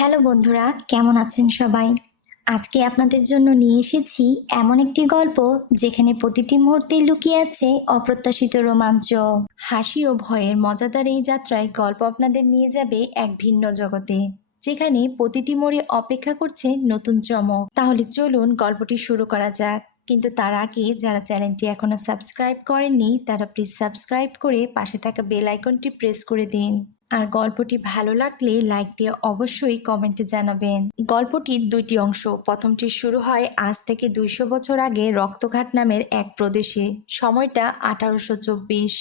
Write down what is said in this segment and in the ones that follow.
Hello বন্ধুরা, কেমন আছেন সবাই? আজকে আপনাদের জন্য নিয়ে এসেছি এমন একটি গল্প যেখানে প্রতিটি মুহূর্তে লুকিয়ে আছে অপ্রত্যাশিত রোমাঞ্চ, হাসি ও ভয়ের মজাদার এই যাত্রায় গল্প আপনাদের নিয়ে যাবে এক ভিন্ন জগতে, যেখানে প্রতিটি মোড়ে অপেক্ষা করছে নতুন চমক। তাহলে চলুন গল্পটি শুরু করা যাক। কিন্তু তার আগে যারা চ্যানেলটি এখনো সাবস্ক্রাইব করেননি তারা প্লিজ সাবস্ক্রাইব করে পাশে থাকা বেল আইকনটি প্রেস করে দিন। আর গল্পটি ভালো লাগলে লাইক দিয়ে অবশ্যই কমেন্টে জানাবেন। গল্পটির দুইটি অংশ। প্রথমটি শুরু হয় আজ থেকে 200 বছর আগে রক্তঘাট নামের এক প্রদেশে। সময়টা 1824।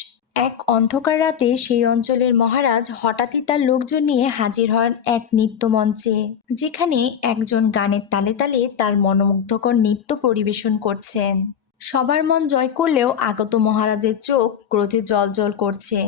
এক অন্ধকার রাতে সেই অঞ্চলের মহারাজ হঠাৎই তার লোকজন নিয়ে হাজির হন এক নৃত্যমঞ্চে, যেখানে একজন গানের তালে তালে তার মনোমুগ্ধকর নৃত্য পরিবেশন করছেন। সবার মন জয় করলেও আগত মহারাজের চোখ ক্রোধে জ্বলজ্বল করছে।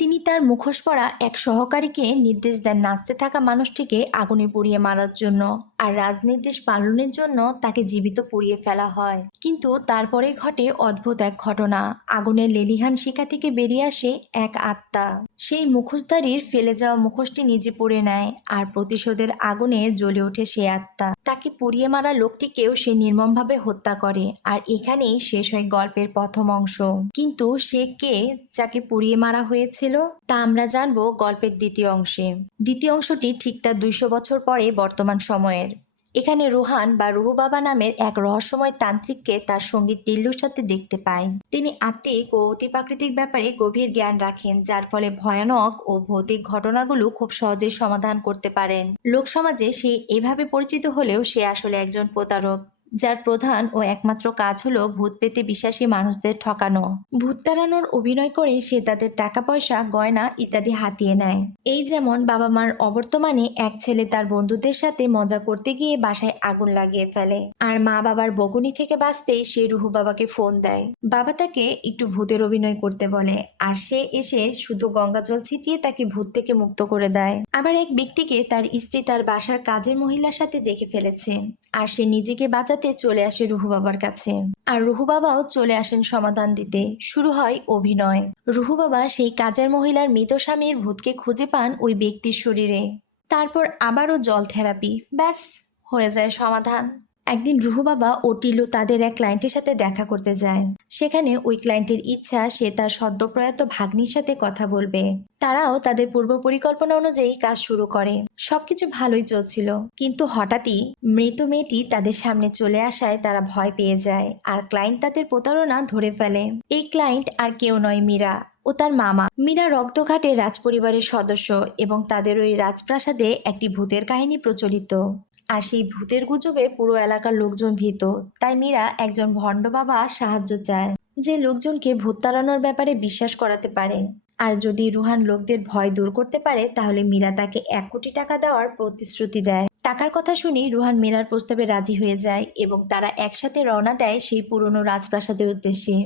তিনি তার মুখোশ পরা এক সহকারীকে নির্দেশ দেন নাচতে থাকা মানুষটিকে আগুনে পুড়িয়ে মারার জন্য, আর রাজনির্দেশ পালনের জন্য তাকে জীবিত পুড়িয়ে ফেলা হয়। কিন্তু তারপরেই ঘটে অদ্ভুত এক ঘটনা। আগুনের লেলিহান শিখা থেকে বেরিয়ে আসে এক আত্মা। সেই মুখোশধারীর ফেলে যাওয়া মুখোশটি নিজে পুড়ে নেয়, আর প্রতিশোধের আগুনে জ্বলে ওঠে সে আত্মা। তাকে পুড়িয়ে মারা লোকটিকেও সে নির্মমভাবে হত্যা করে। আর এখানেই শেষ হয় গল্পের প্রথম অংশ। কিন্তু সে কে যাকে পুড়িয়ে মারা হয়েছিল তা আমরা জানবো গল্পের দ্বিতীয় অংশে। দ্বিতীয় অংশটি ঠিক তার 200 বছর পরে বর্তমান সময়ের। এখানে রোহান বা রুহু বাবা নামের এক রহস্যময় তান্ত্রিককে তার সঙ্গী টিল্লুর সাথে দেখতে পায়। তিনি আত্মিক ও অতিপ্রাকৃতিক ব্যাপারে গভীর জ্ঞান রাখেন, যার ফলে ভয়ানক ও ভৌতিক ঘটনাগুলো খুব সহজেই সমাধান করতে পারেন। লোকসমাজে সে এভাবে পরিচিত হলেও সে আসলে একজন প্রতারক, যার প্রধান ও একমাত্র কাজ হলো ভূত পেতে বিশ্বাসী মানুষদের ঠকানো। ভূত তাড়ানোর অভিনয় করে সে তাদের টাকা পয়সা, গয়না ইত্যাদি হাতিয়ে নেয়। এই যেমন বাবা মার অবর্তমানে এক ছেলে তার বন্ধুদের সাথে মজা করতে গিয়ে বাসায় আগুন লাগিয়ে ফেলে, আর মা বাবার বকুনি থেকে বাঁচতেই সে রুহু বাবাকে ফোন দেয়। বাবা তাকে একটু ভূতের অভিনয় করতে বলে, আর সে এসে শুধু গঙ্গা জল ছিটিয়ে তাকে ভূত থেকে মুক্ত করে দেয়। আবার এক ব্যক্তিকে তার স্ত্রী তার বাসার কাজের মহিলার সাথে দেখে ফেলেছে, আর সে নিজেকে বাঁচাতে চলে আসে রুহু বাবার কাছে। আর রুহু বাবাও চলে আসেন সমাধান দিতে। শুরু হয় অভিনয়। রুহু বাবা সেই কাজের মহিলার মৃত স্বামীর ভূতকে খুঁজে পান ওই ব্যক্তির শরীরে। তারপর আবারও জল থেরাপি, ব্যাস হয়ে যায় সমাধান। একদিন রুহু বাবা ও টিলু তাদের এক ক্লায়েন্টের সাথে দেখা করতে যায়। সেখানে ওই ক্লায়েন্টের ইচ্ছা সে তার সদ্যপ্রয়াত ভাগ্নির সাথে কথা বলবে। তারাও তাদের পূর্ব পরিকল্পনা অনুযায়ী কাজ শুরু করে। সবকিছু ভালোই চলছিল, কিন্তু হঠাৎই মৃত মেয়েটি তাদের সামনে চলে আসায় তারা ভয় পেয়ে যায়, আর ক্লায়েন্ট তাদের প্রতারণা ধরে ফেলে। এই ক্লায়েন্ট আর কেউ নয়, মীরা ও তার মামা। মীরা রক্তঘাটের রাজপরিবারের সদস্য, এবং তাদের ওই রাজপ্রাসাদে একটি ভূতের কাহিনী প্রচলিত। আর সেই ভূতের গুজবে পুরো এলাকার লোকজন ভীত। তাই মীরা একজন ভণ্ড বাবা সাহায্য চায়, যে লোকজনকে ভূত তাড়ানোর ব্যাপারে বিশ্বাস করাতে পারে। আর যদি রুহান লোকদের ভয় দূর করতে পারে তাহলে মীরা তাকে 1 কোটি টাকা দেওয়ার প্রতিশ্রুতি দেয়। টাকার কথা শুনেই রুহান মীরার প্রস্তাবে রাজি হয়ে যায়, এবং তারা একসাথে রওনা দেয় সেই পুরনো রাজপ্রাসাদের উদ্দেশ্যে।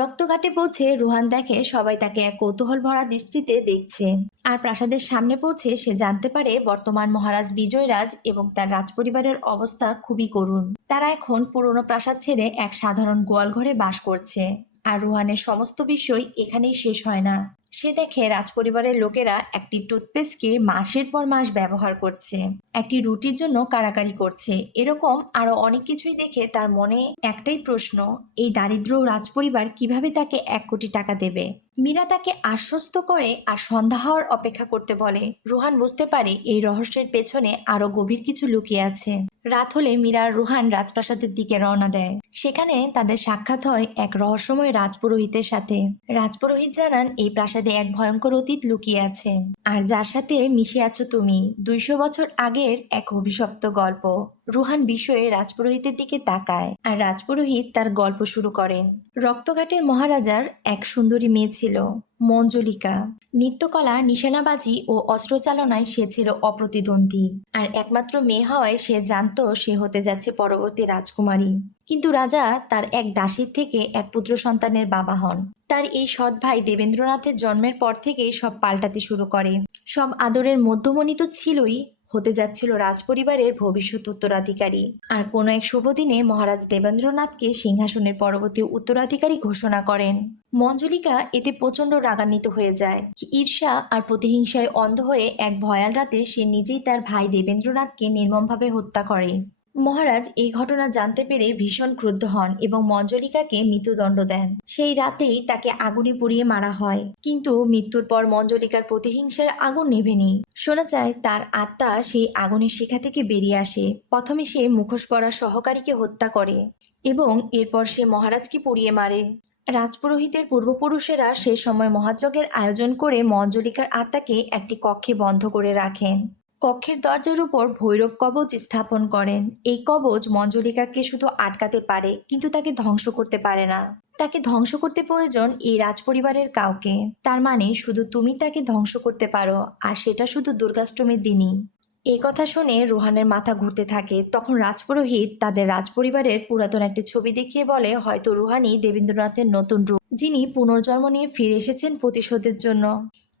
রক্তঘাটে পৌঁছে রুহান দেখে সবাই তাকে এক কৌতূহল ভরা দৃষ্টিতে দেখছে। আর প্রাসাদের সামনে পৌঁছে সে জানতে পারে বর্তমান মহারাজ বিজয়রাজ এবং তার রাজপরিবারের অবস্থা খুবই করুণ। তারা এখন পুরনো প্রাসাদ ছেড়ে এক সাধারণ গোয়ালঘরে বাস করছে। আর রুহানের সমস্ত বিষয় এখানেই শেষ হয় না। সে দেখে রাজপরিবারের লোকেরা একটি টুথপেস্টকে মাসের পর মাস ব্যবহার করছে, একটি রুটির জন্য কাড়াকাড়ি করছে। এরকম আরো অনেক কিছুই দেখে তার মনে একটাই প্রশ্ন, এই দারিদ্র রাজপরিবার কিভাবে তাকে 1 কোটি টাকা দেবে। মীরা তাকে আশ্বস্ত করে আর সন্ধ্যা হওয়ার অপেক্ষা করতে বলে। রুহান বুঝতে পারে এই রহস্যের পেছনে আরো গভীর কিছু লুকিয়ে আছে। রাত হলে মীরা আর রুহান রাজপ্রাসাদের দিকে রওনা দেয়। সেখানে তাদের সাক্ষাৎ হয় এক রহস্যময় রাজপুরোহিতের সাথে। রাজপুরোহিত জানান এই প্রাসাদে এক ভয়ঙ্কর অতীত লুকিয়ে আছে, আর যার সাথে মিশে আছো তুমি। 200 বছর আগের এক অভিশপ্ত গল্প। রুহান বিষয়ে রাজপুরোহিতের দিকে তাকায়, আর রাজপুরোহিত তার গল্প শুরু করেন। রক্তঘাটের মহারাজার এক সুন্দরী মেয়ে ছিল, মঞ্জলিকা। নৃত্যকলা, নিশানাবাজি ও অস্ত্রচালনায় সে ছিল অপ্রতিদ্বন্দ্বী। আর একমাত্র মেয়ে হওয়ায় সে জানতো সে হতে যাচ্ছে পরবর্তী রাজকুমারী। কিন্তু রাজা তার এক দাসীর থেকে এক পুত্র সন্তানের বাবা হন। তার এই সৎ ভাই দেবেন্দ্রনাথের জন্মের পর থেকে সব পাল্টাতে শুরু করে। সব আদরের মধ্যমণি তো ছিলই, হতে যাচ্ছিল রাজপরিবারের ভবিষ্যৎ উত্তরাধিকারী। আর কোনো এক শুভ দিনে মহারাজ দেবেন্দ্রনাথকে সিংহাসনের পরবর্তী উত্তরাধিকারী ঘোষণা করেন। মঞ্জুলিকা এতে প্রচণ্ড রাগান্বিত হয়ে যায়। ঈর্ষা আর প্রতিহিংসায় অন্ধ হয়ে এক ভয়াল রাতে সে নিজেই তার ভাই দেবেন্দ্রনাথকে নির্মমভাবে হত্যা করে। মহারাজ এই ঘটনা জানতে পেরে ভীষণ ক্রুদ্ধ হন এবং মঞ্জলিকাকে মৃত্যুদণ্ড দেন। সেই রাতেই তাকে আগুনে পুড়িয়ে মারা হয়। কিন্তু মৃত্যুর পর মঞ্জলিকার প্রতিহিংসার আগুন নেভেনি। শোনা যায় তার আত্মা সেই আগুনের শিখা থেকে বেরিয়ে আসে। প্রথমে সে মুখোশ পরা সহকারীকে হত্যা করে এবং এরপর সে মহারাজকে পুড়িয়ে মারে। রাজপুরোহিতের পূর্বপুরুষেরা সে সময় মহাযজ্ঞের আয়োজন করে মঞ্জলিকার আত্মাকে একটি কক্ষে বন্ধ করে রাখেন। কক্ষের দরজার উপর ভৈরব কবচ স্থাপন করেন। এই কবচ মঞ্জলিকাকে শুধু আটকাতে পারে, কিন্তু তাকে ধ্বংস করতে পারে না। তাকে ধ্বংস করতে প্রয়োজন এই রাজপরিবারের কাউকে। তার মানে শুধু তুমি তাকে ধ্বংস করতে পারো, আর সেটা শুধু দুর্গাষ্টমীর দিনই। এই কথা শুনে রোহানের মাথা ঘুরতে থাকে। তখন রাজপুরোহিত তাদের রাজপরিবারের পুরাতন একটি ছবি দেখিয়ে বলে, হয়তো রুহানি দেবেন্দ্রনাথের নতুন রূপ, যিনি পুনর্জন্ম নিয়ে ফিরে এসেছেন প্রতিশোধের জন্য।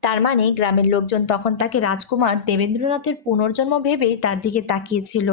তার মানে গ্রামের লোকজন তখন তাকে রাজকুমার দেবেন্দ্রনাথের পুনর্জন্ম ভেবে তার দিকে তাকিয়েছিল।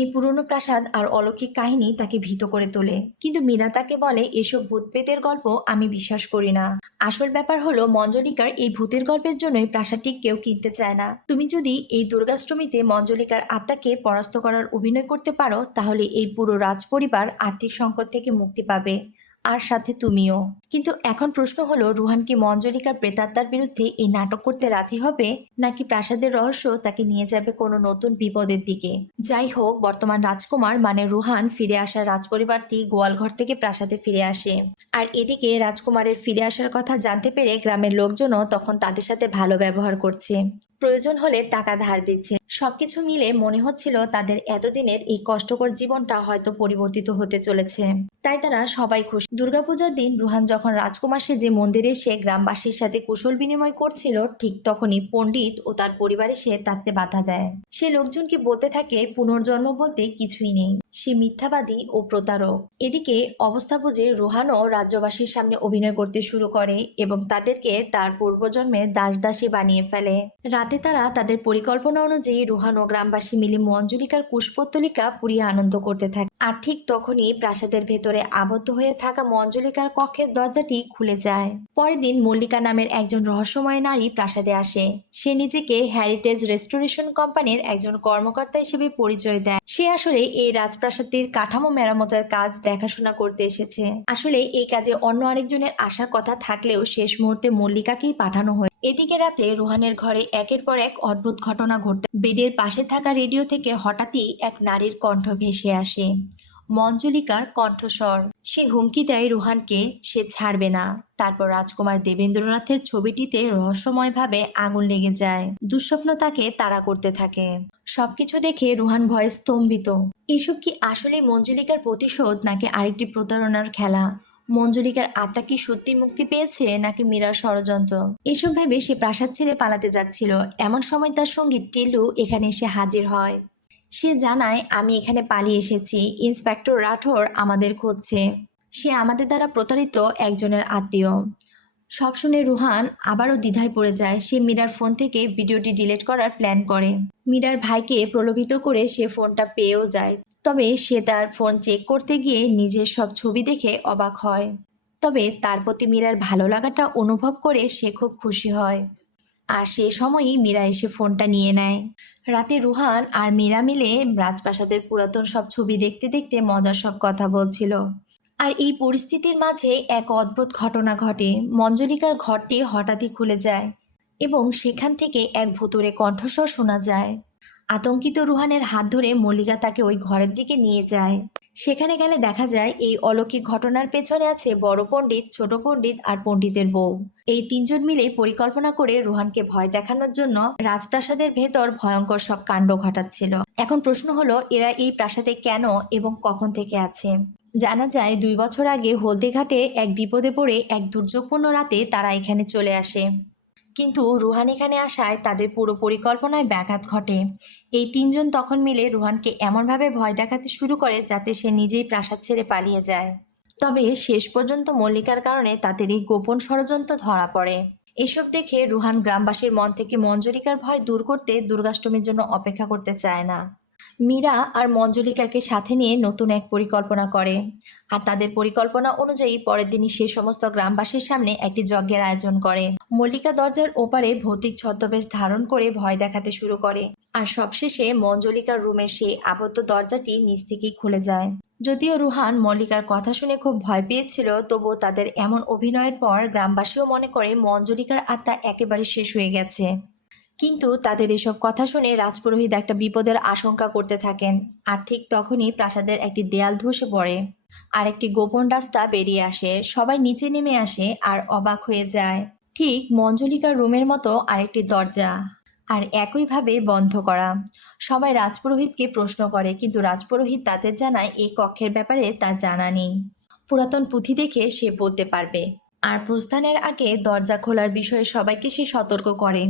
এই পুরনো প্রাসাদ আর অলৌকিক কাহিনী তাকে ভীত করে তোলে। কিন্তু মীরা তাকে বলে, এসব ভূতপ্রেতের গল্প আমি বিশ্বাস করি না। আসল ব্যাপার হলো মঞ্জলিকার এই ভূতের গল্পের জন্যই প্রাসাদটি কেউ কিনতে চায় না। তুমি যদি এই দুর্গাষ্টমীতে মঞ্জলিকার আত্মাকে পরাস্ত করার অভিনয় করতে পারো, তাহলে এই পুরো রাজপরিবার আর্থিক সংকট থেকে মুক্তি পাবে, আর সাথে তুমিও। কিন্তু এখন প্রশ্ন হলো, রুহান কি মঞ্জলিকার প্রেতাত্মার বিরুদ্ধে এই নাটক করতে রাজি হবে, নাকি প্রাসাদের রহস্য তাকে নিয়ে যাবে কোনো নতুন বিপদের দিকে? যাই হোক, বর্তমান রাজকুমার মানে রুহান ফিরে আসার রাজপরিবারটি গোয়ালঘর থেকে প্রাসাদে ফিরে আসে। আর এদিকে রাজকুমারের ফিরে আসার কথা জানতে পেরে গ্রামের লোকজনও তখন তাদের সাথে ভালো ব্যবহার করছে, প্রয়োজন হলে টাকা ধার দিচ্ছে। সবকিছু মিলে মনে হচ্ছিল তাদের এতদিনের এই কষ্টকর জীবনটা হয়তো পরিবর্তিত হতে চলেছে। তাই তারা সবাই খুশি। দুর্গাপূজার দিন রুহান যখন রাজকুমার সেজে মন্দিরে এসে গ্রামবাসীর সাথে কুশল বিনিময় করছিল, ঠিক তখনই পণ্ডিত ও তার পরিবার এসে তাতে বাধা দেয়। সে লোকজনকে বলতে থাকে পুনর্জন্ম বলতে কিছুই নেই, সে মিথ্যাবাদী ও প্রতারক। এদিকে অবস্থা বুঝে রুহানও রাজ্যবাসীর সামনে অভিনয় করতে শুরু করে এবং তাদেরকে তার পূর্বজন্মের দাসদাসী বানিয়ে ফেলে। রাতে তারা তাদের পরিকল্পনা অনুযায়ী রুহান ও গ্রামবাসী মিলে মঞ্জুলিকার কুশপুত্তলিকা পুড়িয়ে আনন্দ করতে থাকে। আর ঠিক তখনই প্রাসাদের ভেতরে আবদ্ধ হয়ে থাকা মঞ্জুলিকার কক্ষের দরজাটি খুলে যায়। পরের দিন মল্লিকা নামের একজন রহস্যময় নারী প্রাসাদে আসে। সে নিজেকে হেরিটেজ রেস্টোরেশন কোম্পানির একজন কর্মকর্তা হিসেবে পরিচয় দেয়। সে আসলে এই রাজপ্রাসাদটির কাঠামো মেরামতের কাজ দেখাশোনা করতে এসেছে। আসলে এই কাজে অন্য আরেকজনের আসার কথা থাকলেও শেষ মুহূর্তে মল্লিকাকেই পাঠানো হয়। এদিকে রাতে রুহানের ঘরে একের পর এক অদ্ভুত ঘটনা ঘটে। বেডের পাশে থাকা রেডিও থেকে হঠাৎই এক নারীর কণ্ঠ ভেসে আসে, মঞ্জুলিকার কণ্ঠস্বর। সে হুমকি দেয় রুহানকে সে ছাড়বে না। তারপর রাজকুমার দেবেন্দ্রনাথের ছবিটিতে রহস্যময়ভাবে আগুন লেগে যায়। দুঃস্বপ্ন তাকে তাড়া করতে থাকে। সবকিছু দেখে রুহান ভয়ে স্তম্ভিত। এসব কি আসলে মঞ্জুলিকার প্রতিশোধ, নাকি আরেকটি প্রতারণার খেলা? মঞ্জুলিকার আত্মা কি সত্যি মুক্তি পেয়েছে, নাকি মীরার ষড়যন্ত্র? এসব ভেবে সে প্রাসাদ ছেড়ে পালাতে যাচ্ছিল। এমন সময় তার সঙ্গী টিলু এখানে এসে হাজির হয়। সে জানায়, আমি এখানে পালিয়ে এসেছি, ইন্সপেক্টর রাঠোর আমাদের খুঁজছে। সে আমাদের দ্বারা প্রতারিত একজনের আত্মীয়। সব শুনে রুহান আবারও দ্বিধায় পড়ে যায়। সে মীরার ফোন থেকে ভিডিওটি ডিলিট করার প্ল্যান করে। মীরার ভাইকে প্রলোভিত করে সে ফোনটা পেয়েও যায়। তবে সে তার ফোন চেক করতে গিয়ে নিজের সব ছবি দেখে অবাক হয়। তবে তার প্রতি মীরার ভালো লাগাটা অনুভব করে সে খুব খুশি হয়। আর সে সময়ই মীরা এসে ফোনটা নিয়ে নেয়। রাতে রুহান আর মীরা মিলে রাজপ্রাসাদের পুরাতন সব ছবি দেখতে দেখতে মজার সব কথা বলছিল। আর এই পরিস্থিতির মাঝে এক অদ্ভুত ঘটনা ঘটে। মঞ্জুলিকার ঘরটি হঠাৎই খুলে যায় এবং সেখান থেকে এক ভুতুড়ে কণ্ঠস্বর শোনা যায়। আতঙ্কিত রুহানের হাত ধরে মল্লিকা তাকে ওই ঘরের দিকে নিয়ে যায়। সেখানে গেলে দেখা যায় এই অলৌকিক ঘটনার পেছনে আছে বড় পণ্ডিত, ছোট পণ্ডিত আর পণ্ডিতের বউ। এই তিনজন মিলে পরিকল্পনা করে রুহানকে ভয় দেখানোর জন্য রাজপ্রাসাদের ভেতর ভয়ঙ্কর সব কাণ্ড ঘটাচ্ছিল। এখন প্রশ্ন হলো, এরা এই প্রাসাদে কেন এবং কখন থেকে আছে? জানা যায় 2 বছর আগে হলদিঘাটে এক বিপদে পড়ে এক দুর্যোগপূর্ণ রাতে তারা এখানে চলে আসে। কিন্তু রুহান এখানে আসায় তাদের পুরো পরিকল্পনায় ব্যাঘাত ঘটে। এই তিনজন তখন মিলে রুহানকে এমনভাবে ভয় দেখাতে শুরু করে যাতে সে নিজেই প্রাসাদ ছেড়ে পালিয়ে যায়। তবে শেষ পর্যন্ত মল্লিকার কারণে তাদের এই গোপন ষড়যন্ত্র ধরা পড়ে এসব দেখে রুহান গ্রামবাসীর মন থেকে মঞ্জুলিকার ভয় দূর করতে দুর্গাষ্টমীর জন্য অপেক্ষা করতে চায় না। মীরা আর মঞ্জুলিকাকে সাথে নিয়ে নতুন এক পরিকল্পনা করে, আর তাদের পরিকল্পনা অনুযায়ী পরের দিনই সে সমস্ত গ্রামবাসীর সামনে একটি যজ্ঞের আয়োজন করে। মল্লিকা দরজার ওপারে ভৌতিক ছদ্মবেশ ধারণ করে ভয় দেখাতে শুরু করে, আর সবশেষে মঞ্জুলিকার রুমের সেই আবদ্ধ দরজাটি নিচ থেকেই খুলে যায়। যদিও রুহান মল্লিকার কথা শুনে খুব ভয় পেয়েছিল, তবুও তাদের এমন অভিনয়ের পর গ্রামবাসীও মনে করে মঞ্জুলিকার আত্মা একেবারে শেষ হয়ে গেছে। কিন্তু তাদের এসব কথা শুনে রাজপুরোহিত একটা বিপদের আশঙ্কা করতে থাকেন, আর ঠিক তখনই প্রাসাদের একটি দেয়াল ধসে পড়ে আর একটি গোপন রাস্তা বেরিয়ে আসে। সবাই নিচে নেমে আসে আর অবাক হয়ে যায়। ঠিক মঞ্জুলিকার রুমের মতো আরেকটি দরজা, আর একইভাবে বন্ধ করা। সবাই রাজপুরোহিতকে প্রশ্ন করে, কিন্তু রাজপুরোহিত তাদের জানায় এই কক্ষের ব্যাপারে তার জানা নেই। পুরাতন পুঁথি দেখে সে বলতে পারবে। আর প্রস্থানের আগে দরজা খোলার বিষয়ে সবাইকে সে সতর্ক করে।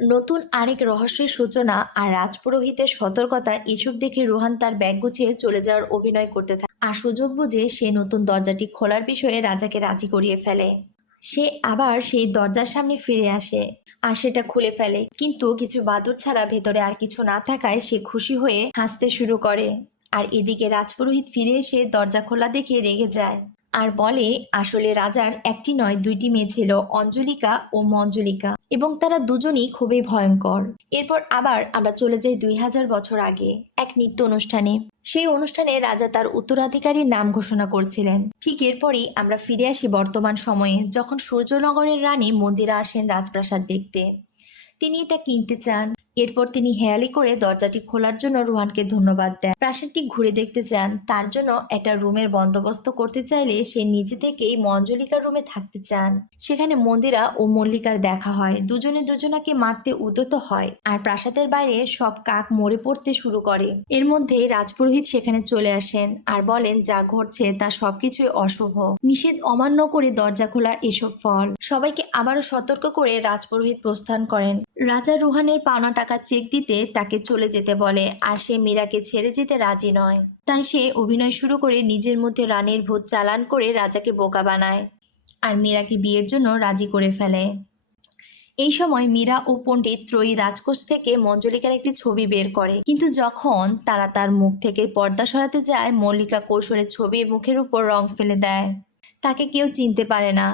নতুন আরেক রহস্যের সূচনা আর রাজপুরোহিতের সতর্কতা, এসব দেখে রুহান তার ব্যাগ গুছিয়ে চলে যাওয়ার অভিনয় করতে থাকে, আর সুযোগ বুঝে সে নতুন দরজাটি খোলার বিষয়ে রাজাকে রাজি করিয়ে ফেলে। সে আবার সেই দরজার সামনে ফিরে আসে আর সেটা খুলে ফেলে, কিন্তু কিছু বাদুড় ছাড়া ভেতরে আর কিছু না থাকায় সে খুশি হয়ে হাসতে শুরু করে। আর এদিকে রাজপুরোহিত ফিরে এসে দরজা খোলা দেখে রেগে যায় আর বলে, আসলে রাজার একটি নয় দুইটি মেয়ে ছিল, অঞ্জলিকা ও মঞ্জুলিকা, এবং তারা দুজনই খুবই ভয়ঙ্কর। এরপর আবার আমরা চলে যাই 2000 বছর আগে এক নৃত্য অনুষ্ঠানে। সেই অনুষ্ঠানে রাজা তার উত্তরাধিকারীর নাম ঘোষণা করছিলেন। ঠিক এরপরই আমরা ফিরে আসি বর্তমান সময়ে, যখন সূর্যনগরের রানী মন্দিরা আসেন রাজপ্রাসাদ দেখতে। তিনি এটা কিনতে চান। এরপর তিনি হেয়ালি করে দরজাটি খোলার জন্য রুহানকে ধন্যবাদ দেন। প্রাসাদটি ঘুরে দেখতে চান, তার জন্য একটা রুমের বন্দোবস্ত করতে চাইলে সে নিজে থেকেই মঞ্জুলিকার রুমে থাকতে চান। সেখানে মন্দিরা ও মল্লিকার দেখা হয়, দুজনে দুজনাকে মারতে উদ্যত হয়, আর প্রাসাদের বাইরে সব কাক মরে পড়তে শুরু করে। এর মধ্যে রাজপুরোহিত সেখানে চলে আসেন আর বলেন, যা ঘটছে তা সবকিছুই অশুভ, নিষেধ অমান্য করে দরজা খোলা এসব ফল। সবাইকে আবারও সতর্ক করে রাজপুরোহিত প্রস্থান করেন। রাজা রুহানের পাওনা টাকা চেক দিতে তাকে চলে যেতে বলে, আর সে মীরাকে ছেড়ে যেতে রাজি নয়। তাই সে অভিনয় শুরু করে নিজের মধ্যে রানীর ভূত চালান করে রাজাকে বোকা বানায় আর মীরাকে বিয়ের জন্য রাজি করে ফেলে। এই সময় মীরা ও পণ্ডিত ত্রয়ী রাজকোষ থেকে মঞ্জুলিকার একটি ছবি বের করে, কিন্তু যখন তারা তার মুখ থেকে পর্দা সরাতে যায়, মল্লিকা কৌশলে ছবির মুখের উপর রং ফেলে দেয়। তাকে কেউ চিনতে পারে না,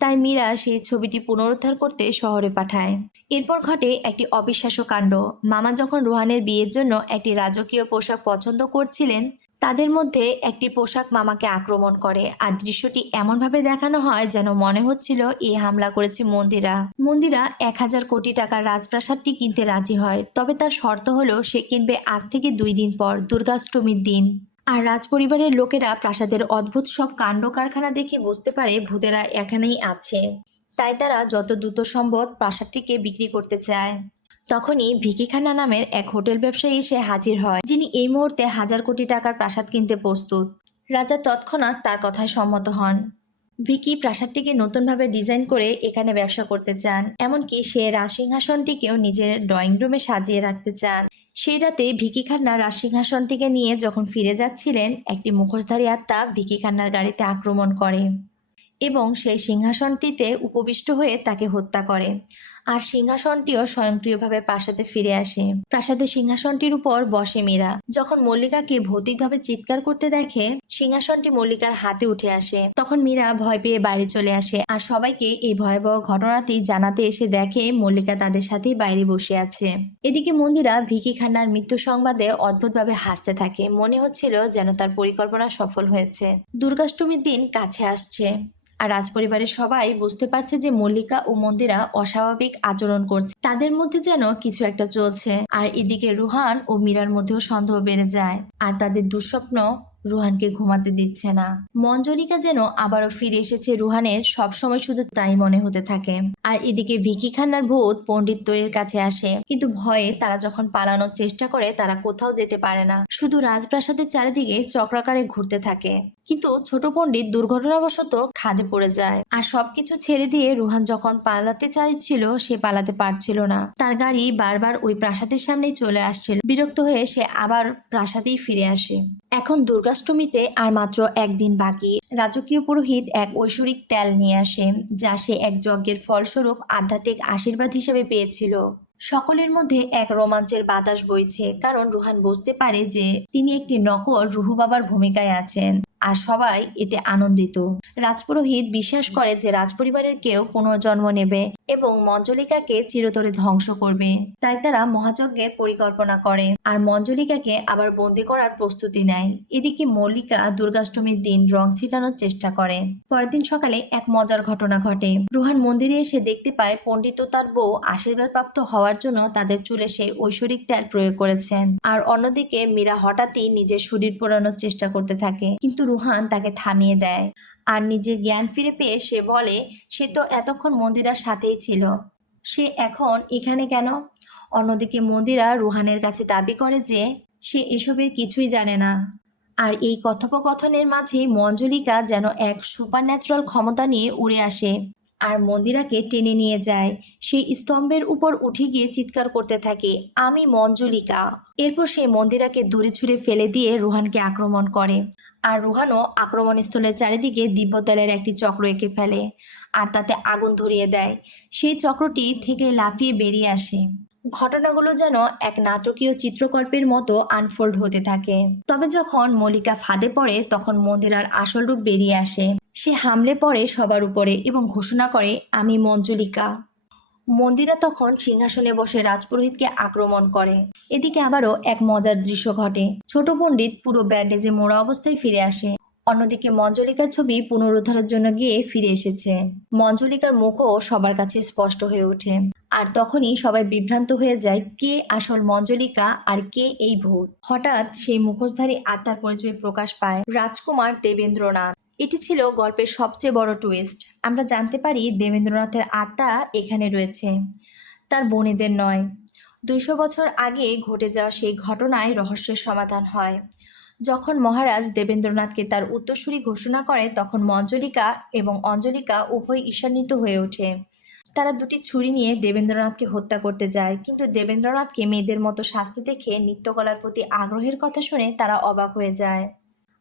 তাই মীরা সেই ছবিটি পুনরুদ্ধার করতে শহরে পাঠায়। এরপর ঘটে একটি অবিশ্বাস্য কাণ্ড। মামা যখন রুহানের বিয়ের জন্য একটি রাজকীয় পোশাক পছন্দ করছিলেন, তাদের মধ্যে একটি পোশাক মামাকে আক্রমণ করে, আর দৃশ্যটি এমনভাবে দেখানো হয় যেন মনে হচ্ছিল এই হামলা করেছে মন্দিরা। মন্দিরা 1000 কোটি টাকার রাজপ্রাসাদটি কিনতে রাজি হয়, তবে তার শর্ত হলো সে কিনবে আজ থেকে 2 দিন পর, দুর্গাষ্টমীর দিন। আর রাজপরিবারের লোকেরা প্রাসাদের অদ্ভুত সব কাণ্ড কারখানা দেখে বুঝতে পারে ভূতেরা এখানেই আছে, তাই তারা যত দ্রুত সম্ভব প্রাসাদটিকে বিক্রি করতে চায়। তখনই ভিকি খান্না নামের এক হোটেল ব্যবসায়ী এসে হাজির হয়, যিনি এই মুহূর্তে 1000 কোটি টাকার প্রাসাদ কিনতে প্রস্তুত। রাজা তৎক্ষণাৎ তার কথায় সম্মত হন। ভিকি প্রাসাদটিকে নতুনভাবে ডিজাইন করে এখানে ব্যবসা করতে চান, এমনকি সে রাজসিংহাসনটিকেও নিজের ড্রয়িং রুমে সাজিয়ে রাখতে চান। সেই রাতে ভিকি খান্না রাজসিংহাসনটিকে নিয়ে যখন ফিরে যাচ্ছিলেন, একটি মুখোশধারী আত্মা ভিকি খান্নার গাড়িতে আক্রমণ করে এবং সেই সিংহাসনটিতে উপবিষ্ট হয়ে তাকে হত্যা করে। আর সিংহাসনটিও স্বয়ংক্রিয়ভাবে প্রাসাদে ফিরে আসে। প্রাসাদের সিংহাসনটির উপর বসে মীরা। যখন মল্লিকাকে ভৌতিকভাবে চিৎকার করতে দেখে, সিংহাসনটি মল্লিকার হাতে উঠে আসে। তখন মীরা ভয় পেয়ে বাইরে চলে আসে, আর সবাইকে এই ভয়াবহ ঘটনাটি জানাতে এসে দেখে মল্লিকা তাদের সাথেই বাইরে বসে আছে। এদিকে মন্দিরা ভিকি খান্নার মৃত্যু সংবাদে অদ্ভুতভাবে হাসতে থাকে, মনে হচ্ছিল যেন তার পরিকল্পনা সফল হয়েছে। দুর্গাষ্টমীর দিন কাছে আসছে, আর রাজপরিবারের সবাই বুঝতে পারছে যে মল্লিকা ও মন্দিরা অস্বাভাবিক আচরণ করছে, তাদের মধ্যে যেন কিছু একটা চলছে। আর এদিকে রুহান ও মীরার মধ্যেও সন্দেহ বেড়ে যায়, আর তাদের দুঃস্বপ্ন রুহানকে ঘুমাতে দিচ্ছে না। মঞ্জরিকা যেন আবারও ফিরে এসেছে রুহানের, সবসময় শুধু তাই মনে হতে থাকে। আর এদিকে ভিকি খান্নার ভূত পণ্ডিত ত্রয়ীর কাছে আসে, কিন্তু ভয়ে তারা যখন পালানোর চেষ্টা করে তারা কোথাও যেতে পারে না, শুধু রাজপ্রাসাদের চারিদিকে চক্রাকারে ঘুরতে থাকে। কিন্তু ছোট পণ্ডিত দুর্ঘটনাবশত খাদে পড়ে যায় আর সবকিছু ছেড়ে দিয়ে রুহান যখন পালাতে চাইছিল সে পালাতে পারছিল না। তার গাড়ি বারবার ওই প্রাসাদের সামনেই চলে আসছিল। বিরক্ত হয়ে সে আবার প্রাসাদেই ফিরে আসে। এখন দুর্গাষ্টমীতে আর মাত্র একদিন বাকি। রাজকীয় পুরোহিত এক ঐশ্বরিক তেল নিয়ে আসে, যা সে এক যজ্ঞের ফলস্বরূপ আধ্যাত্মিক আশীর্বাদ হিসেবে পেয়েছিল। সকলের মধ্যে এক রোমাঞ্চের বাতাস বইছে, কারণ রুহান বুঝতে পারে যে তিনি একটি নকল রুহু বাবার ভূমিকায় আছেন আর সবাই এতে আনন্দিত। রাজপুরোহিত বিশ্বাস করে যে রাজপরিবারের কেউ পুনর্জন্ম নেবে এবং মঞ্জলিকাকে চিরতরে ধ্বংস করবে। তাই তারা মহাযজ্ঞের পরিকল্পনা করে আর মঞ্জলিকাকে আবার বন্দি করার প্রস্তুতি নেয়। এদিকে মল্লিকা দুর্গাষ্টমীর দিন রং ছিটানোর চেষ্টা করে। পরের দিন সকালে এক মজার ঘটনা ঘটে। রুহান মন্দিরে এসে দেখতে পায় পণ্ডিত ও তার বউ আশীর্বাদপ্রাপ্ত হওয়ার জন্য তাদের চুলে সেই ঐশ্বরিক তেল প্রয়োগ করেছেন। আর অন্যদিকে মীরা হঠাৎই নিজের শরীর পোড়ানোর চেষ্টা করতে থাকে, কিন্তু রুহান তাকে থামিয়ে দেয়। আর নিজের জ্ঞান ফিরে পেয়ে সে বলে সে তো এতক্ষণ মন্দিরার সাথেই ছিল, সে এখন এখানে কেন? অন্যদিকে মন্দিরা রুহানের কাছে দাবি করে যে সে এসবের কিছুই জানে না। আর এই কথোপকথনের মাঝেই মঞ্জলিকা যেন এক সুপারন্যাচুরাল ক্ষমতা নিয়ে উড়ে আসে আর মন্দিরাকে টেনে নিয়ে যায়। সেই স্তম্ভের উপর উঠে গিয়ে চিৎকার করতে থাকে, আমি মঞ্জলিকা। এরপর সে মন্দিরাকে দূরে ছুঁড়ে ফেলে দিয়ে রুহানকে আক্রমণ করে। আর রুহানও আক্রমণস্থলের চারিদিকে দিব্যতেলের একটি চক্র এঁকে ফেলে আর তাতে আগুন ধরিয়ে দেয়। সেই চক্রটি থেকে লাফিয়ে বেরিয়ে আসে। ঘটনাগুলো যেন এক নাটকীয় চিত্রকল্পের মতো আনফোল্ড হতে থাকে। তবে যখন মল্লিকা ফাঁদে পড়ে তখন মন্দিরার আসল রূপ বেরিয়ে আসে। সে হামলে পড়ে সবার উপরে এবং ঘোষণা করে, আমি মঞ্জলিকা। মন্দিরা তখন সিংহাসনে বসে রাজপুরোহিতকে আক্রমণ করে। এদিকে আবারও এক মজার দৃশ্য ঘটে। ছোট পণ্ডিত পুরো ব্যান্ডেজে মোড়া অবস্থায় ফিরে আসে। অন্যদিকে মঞ্জলিকার ছবি পুনরুদ্ধারের জন্য গিয়ে ফিরে এসেছে। মঞ্জলিকার মুখও সবার কাছে স্পষ্ট হয়ে ওঠে। আর তখনই সবাই বিভ্রান্ত হয়ে যায়, কে আসল মঞ্জলিকা আর কে এই ভূত। হঠাৎ সেই মুখোশধারী আত্মার পরিচয় প্রকাশ পায়, রাজকুমার দেবেন্দ্রনাথ। এটি ছিল গল্পের সবচেয়ে বড় টুইস্ট। আমরা জানতে পারি দেবেন্দ্রনাথের আত্মা এখানে রয়েছে, তার বোনেদের নয়। 200 বছর আগে ঘটে যাওয়া সেই ঘটনায় রহস্যের সমাধান হয়। যখন মহারাজ দেবেন্দ্রনাথকে তার উত্তরসূরি ঘোষণা করে তখন মঞ্জলিকা এবং অঞ্জলিকা উভয় ঈর্ষান্বিত হয়ে ওঠে। তারা দুটি ছুরি নিয়ে দেবেন্দ্রনাথকে হত্যা করতে যায়, কিন্তু দেবেন্দ্রনাথকে মেয়েদের মতো শাস্তি দেখে নৃত্যকলার প্রতি আগ্রহের কথা শুনে তারা অবাক হয়ে যায়।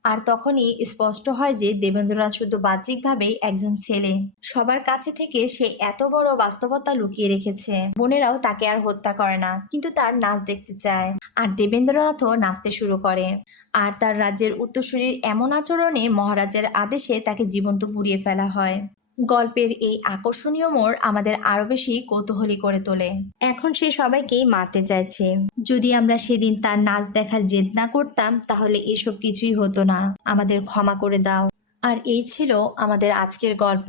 আর তখনই স্পষ্ট হয় যে দেবেন্দ্রনাথ শুধু বাহ্যিকভাবেই একজন ছেলে। সবার কাছে থেকে সে এত বড় বাস্তবতা লুকিয়ে রেখেছে। বোনেরাও তাকে আর হত্যা করে না, কিন্তু তার নাচ দেখতে চায়। আর দেবেন্দ্রনাথও নাচতে শুরু করে। আর তার রাজ্যের উত্তরসূরির এমন আচরণে মহারাজের আদেশে তাকে জীবন্ত পুড়িয়ে ফেলা হয়। গল্পের এই আকর্ষণীয় মোড় আমাদের আরো বেশি কৌতূহলী করে তোলে। এখন সে সবাইকেই মারতে চাইছে। যদি আমরা সেদিন তার নাচ দেখার জেদ না করতাম তাহলে এসব কিছুই হতো না। আমাদের ক্ষমা করে দাও। আর এই ছিল আমাদের আজকের গল্প।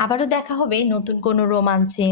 আবারও দেখা হবে নতুন কোনো রোমাঞ্চে।